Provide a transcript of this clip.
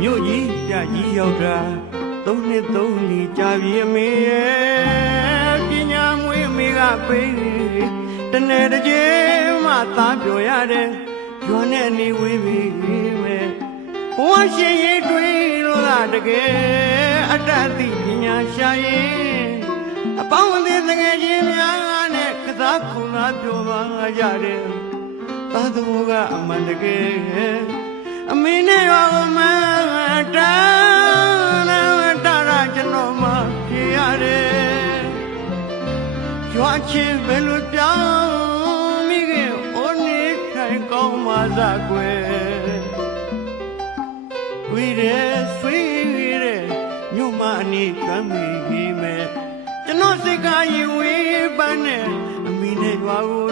မြို့ကြီးပြကြီးရောက်တာသုံးနှစ်သုံးလီကြာပြီအမေရဲ့ပညာမွေးအမေကပေးတနေ့တစ်ချိန်မှသားပြောရတယ်ရွာနဲ့နေဝေးပြီမဲ့ဘဝရှင်ရေးတွေးလို့လားတကယ်အတ္တသိပညာရှာရင်အပေါင်းအသင်းတကယ်ချင်းများနဲ့ကစားခုလာပြောပါကြတယ်သာသမိုးကအမှန်တကယ်အမေနဲ့ရောမတာတာကျွန်တော်မှဖြေရတယ်ရွာချင်းဘယ်လိုပြောင်းမိခင်အိုးနေခိုင်ကောင်းမှသာကွယ်ဝီရဲဆွေးရဲညမအနီးကျွမ်းမိမဲ့ကျွန်တော်စိတ်ကရင်ဝေးပန်းနဲ့အမေနဲ့ရွာကို